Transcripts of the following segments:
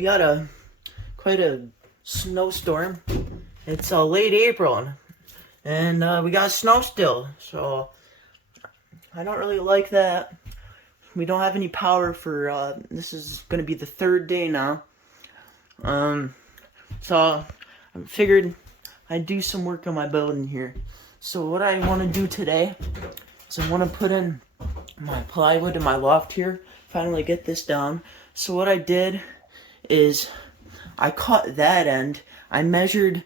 we got quite a snowstorm. It's late April, and we got snow still, so I don't really like that. We don't have any power for, this is going to be the third day now. So I figured I'd do some work on my building here. So what I want to do today is I want to put in my plywood in my loft here, finally get this down. So what I did is I cut that end. I measured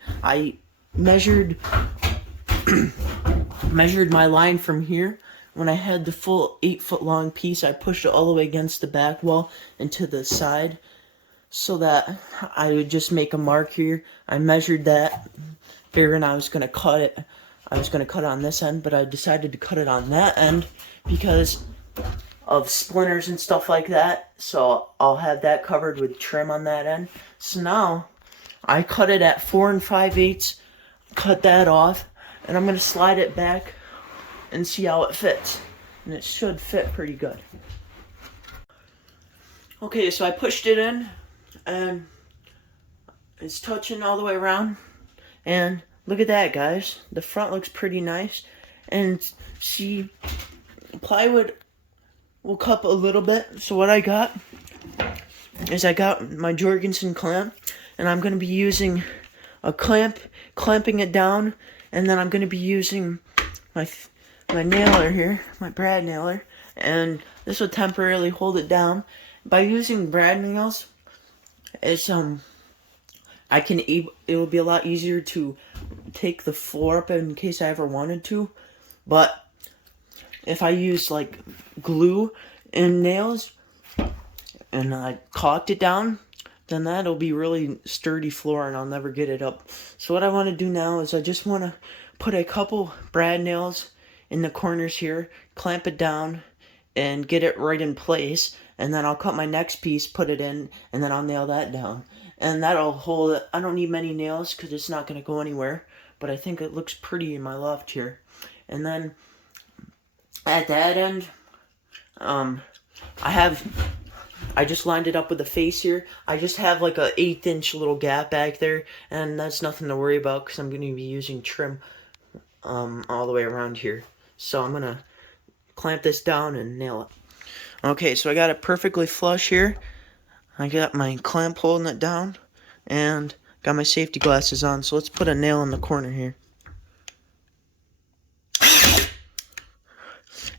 measured my line from here. When I had the full 8-foot long piece, I pushed it all the way against the back wall and to the side so that I would just make a mark here. I measured that, figuring I was going to cut it. I was going to cut it on this end, but I decided to cut it on that end because of splinters and stuff like that. So I'll have that covered with trim on that end. So now I cut it at 4 5/8, cut that off, and I'm going to slide it back and see how it fits. And it should fit pretty good. Okay, so I pushed it in, and it's touching all the way around. And look at that, guys. The front looks pretty nice. And see, plywood will cup a little bit. So what I got is I got my Jorgensen clamp, and I'm going to be using a clamp, clamping it down, and then I'm going to be using my nailer here, my brad nailer, and this will temporarily hold it down. By using brad nails, it's it will be a lot easier to take the floor up in case I ever wanted to. But if I use like glue and nails and I caulked it down, then that'll be really sturdy floor and I'll never get it up. So what I want to do now is I just want to put a couple brad nails in the corners here, clamp it down, and get it right in place. And then I'll cut my next piece, put it in, and then I'll nail that down. And that'll hold it. I don't need many nails because it's not going to go anywhere. But I think it looks pretty in my loft here. And then at that end, I just lined it up with the face here. I just have like a 1/8 little gap back there. And that's nothing to worry about because I'm going to be using trim all the way around here. So I'm going to clamp this down and nail it. Okay, so I got it perfectly flush here. I got my clamp holding it down and got my safety glasses on. So let's put a nail in the corner here.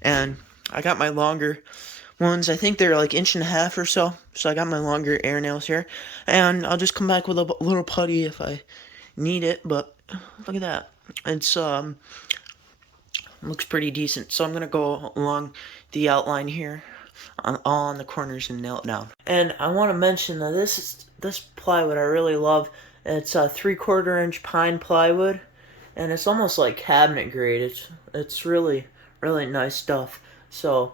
And I got my longer ones. I think they're like 1.5 inches or so. So I got my longer air nails here. And I'll just come back with a little putty if I need it. But look at that. It's looks pretty decent. So I'm going to go along the outline here all on the corners and nail it down. And I want to mention that this plywood I really love. It's a 3/4 inch pine plywood, and it's almost like cabinet grade. It's really nice stuff. So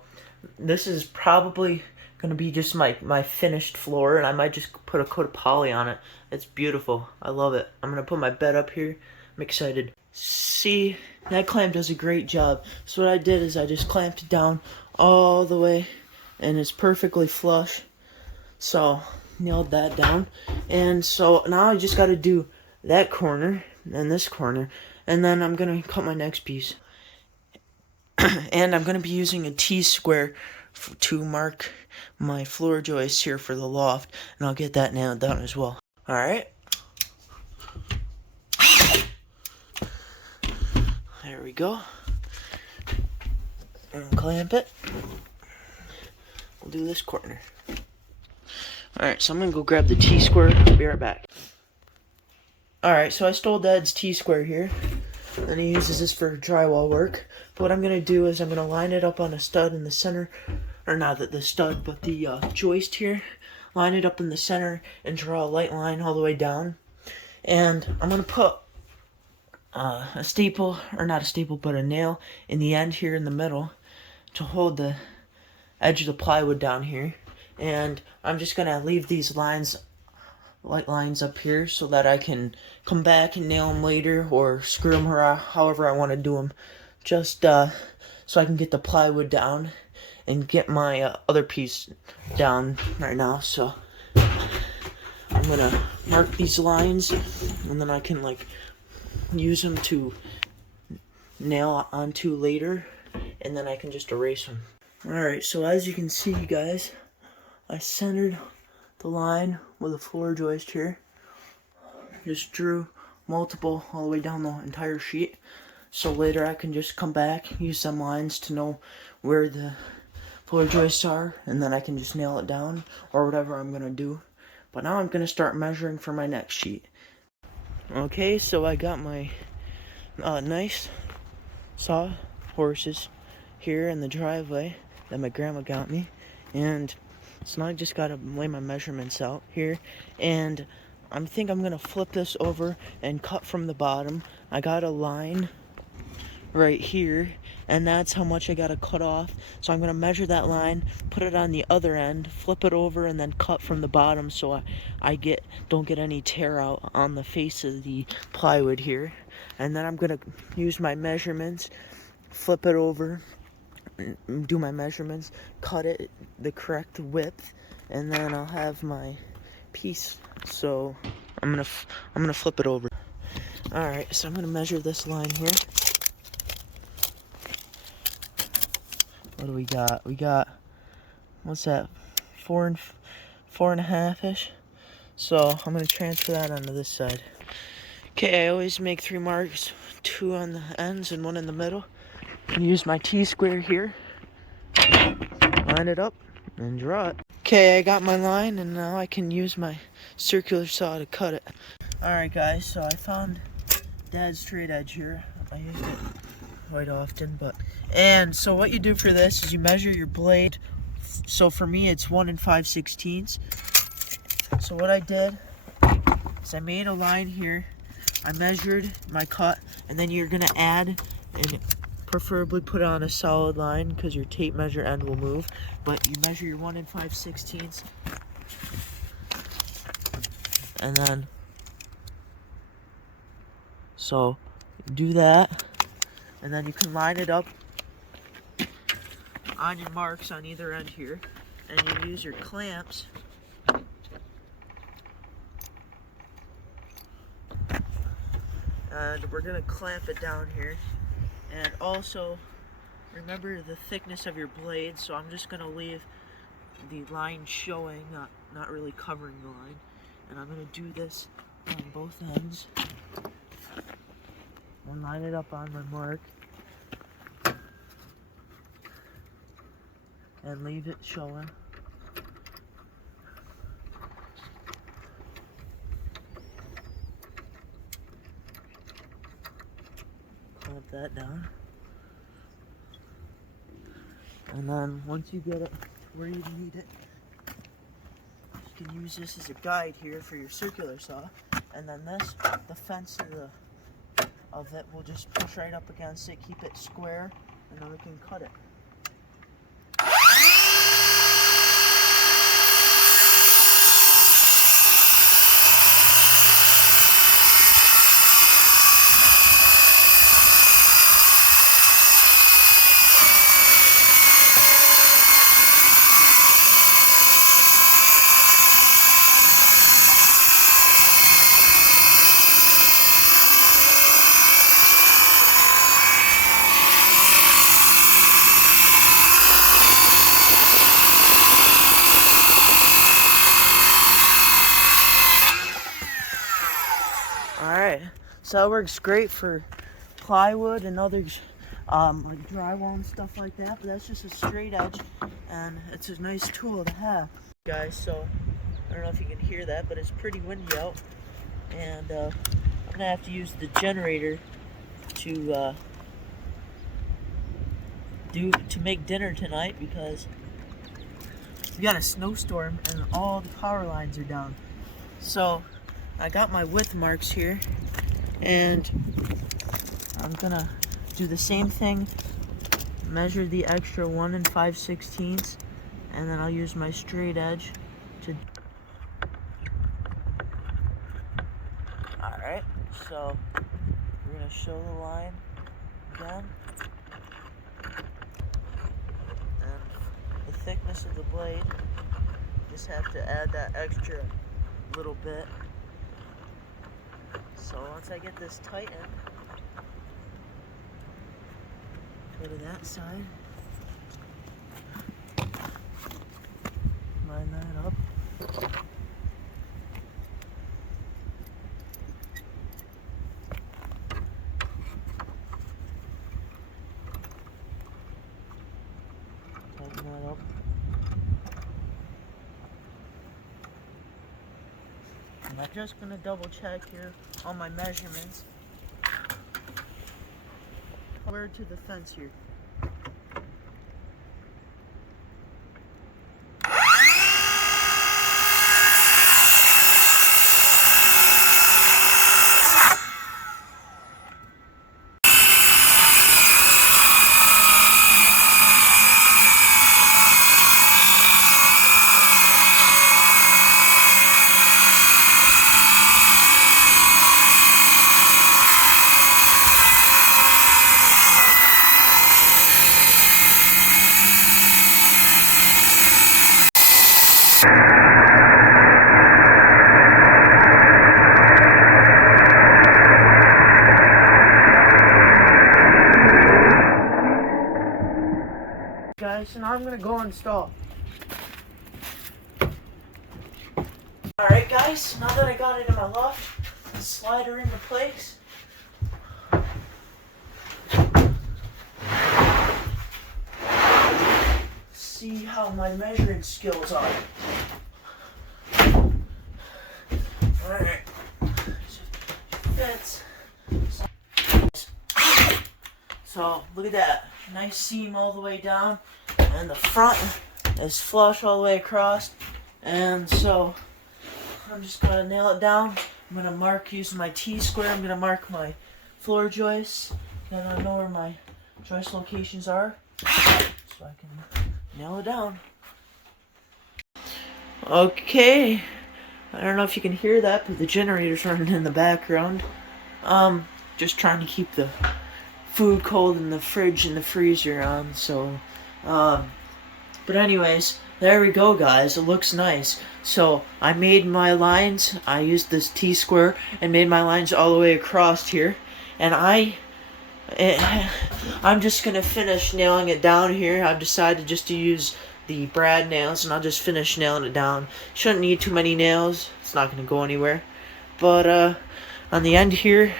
this is probably going to be just my finished floor, and I might just put a coat of poly on it. It's beautiful. I love it. I'm going to put my bed up here. I'm excited. See, that clamp does a great job. So what I did is I just clamped it down all the way, and it's perfectly flush. So nailed that down, and so now I just got to do that corner and this corner, and then I'm gonna cut my next piece. And I'm gonna be using a T-square to mark my floor joists here for the loft, and I'll get that nailed down as well. All right. There we go. And clamp it. We'll do this corner. Alright, so I'm going to go grab the T-square. Be right back. Alright, so I stole Dad's T-square here. And he uses this for drywall work. But what I'm going to do is I'm going to line it up on a stud in the center. Or not the stud, but the joist here. Line it up in the center and draw a light line all the way down. And I'm going to put a staple, or not a staple, but a nail in the end here in the middle to hold the edge of the plywood down here. And I'm just going to leave these lines, light lines up here, so that I can come back and nail them later or screw them however I want to do them. Just so I can get the plywood down and get my other piece down right now. So gonna mark these lines, and then I can like use them to nail onto later, and then I can just erase them. Alright, so as you can see, guys, I centered the line with a floor joist here. Just drew multiple all the way down the entire sheet, so later I can just come back, use them lines to know where the floor joists are, and then I can just nail it down or whatever I'm gonna do. But now I'm gonna start measuring for my next sheet. Okay, so I got my nice saw horses here in the driveway that my grandma got me, and so now I just gotta lay my measurements out here, and I think I'm gonna flip this over and cut from the bottom. I got a line right here, and that's how much I gotta cut off. So I'm gonna measure that line, put it on the other end, flip it over, and then cut from the bottom so I don't get any tear out on the face of the plywood here. And then I'm gonna use my measurements, flip it over, do my measurements, cut it the correct width, and then I'll have my piece. So I'm gonna flip it over. All right, so I'm gonna measure this line here. What do we got? We got, what's that? 4.5-ish. So I'm gonna transfer that onto this side. Okay, I always make 3 marks, 2 on the ends and 1 in the middle. And use my T-square here, line it up, and draw it. Okay, I got my line, and now I can use my circular saw to cut it. Alright guys, so I found Dad's straight edge here. I use it quite often, and so what you do for this is you measure your blade. So for me it's 1 5/16. So what I did is I made a line here, I measured my cut, and then you're gonna add and preferably put it on a solid line because your tape measure end will move, but you measure your 1 5/16, and then so do that, and then you can line it up on your marks on either end here, and you use your clamps and we're gonna clamp it down here. And also remember the thickness of your blade, so I'm just gonna leave the line showing, not really covering the line, and I'm gonna do this on both ends and line it up on my mark and leave it showing. Clamp that down, and then once you get it where you need it, you can use this as a guide here for your circular saw, and then this, the fence of it will just push right up against it, keep it square, and then we can cut it. Alright, so that works great for plywood and other like drywall and stuff like that, but that's just a straight edge, and it's a nice tool to have. Guys, so I don't know if you can hear that, but it's pretty windy out, and I'm gonna have to use the generator to make dinner tonight because we got a snowstorm and all the power lines are down. So I got my width marks here, and I'm gonna do the same thing, measure the extra 1 5/16, and then I'll use my straight edge to. Alright, so we're gonna show the line again, and the thickness of the blade, just have to add that extra a little bit. So once I get this tightened, go to that side, line that up. Tighten that up. And I'm just gonna double check here on my measurements. Where to the fence here. Guys, so now I'm gonna go install. Alright guys, now that I got it in my loft, slide her into place. See how my measuring skills are. Alright. Fits. So look at that. Nice seam all the way down, and the front is flush all the way across. And so I'm just gonna nail it down. I'm gonna mark using my T-square. I'm gonna mark my floor joists, and I know where my joist locations are, so I can nail it down. Okay, I don't know if you can hear that, but the generator's running in the background. Just trying to keep the food cold in the fridge and the freezer on. So but anyways, there we go guys, it looks nice. So I made my lines, I used this T-square and made my lines all the way across here, and I'm just gonna finish nailing it down here. I've decided just to use the brad nails, and I'll just finish nailing it down. Shouldn't need too many nails, it's not gonna go anywhere. But on the end here, you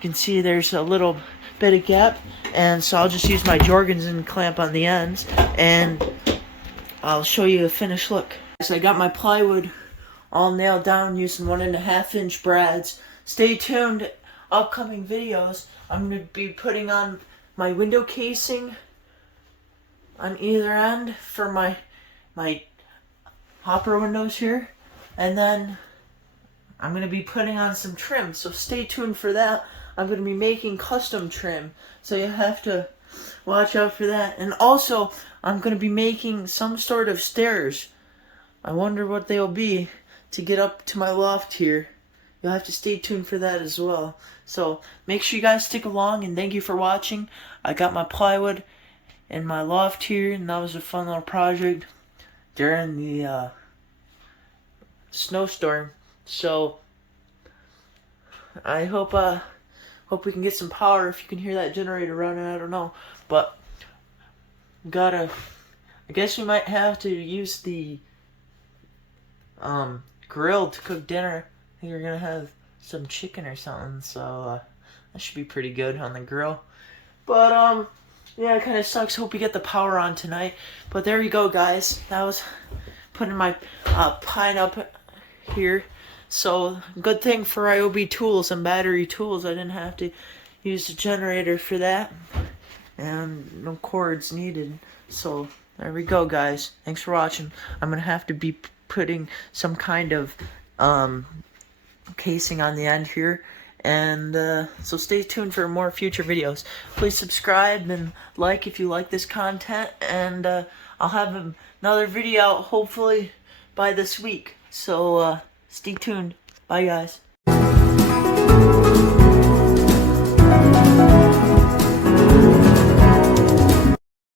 can see there's a little bit of gap, and so I'll just use my Jorgensen clamp on the ends, and I'll show you a finished look. So I got my plywood all nailed down using 1.5 inch brads. Stay tuned, upcoming videos. I'm going to be putting on my window casing on either end for my hopper windows here, and then I'm going to be putting on some trim, so stay tuned for that. I'm going to be making custom trim, so you have to watch out for that. And also, I'm going to be making some sort of stairs. I wonder what they'll be to get up to my loft here. You'll have to stay tuned for that as well. So make sure you guys stick along, and thank you for watching. I got my plywood in my loft here, and that was a fun little project during the snowstorm. So I hope we can get some power. If you can hear that generator running, I don't know, but I guess we might have to use the grill to cook dinner. I think we're gonna have some chicken or something, so that should be pretty good on the grill. But yeah, it kind of sucks. Hope we get the power on tonight. But there you go, guys. That was putting my pine up here. So good thing for IOB tools and battery tools, I didn't have to use the generator for that, and no cords needed. So there we go, guys. Thanks for watching. I'm gonna have to be putting some kind of casing on the end here, and so stay tuned for more future videos. Please subscribe and like if you like this content, and I'll have another video out hopefully by this week. So stay tuned. Bye guys.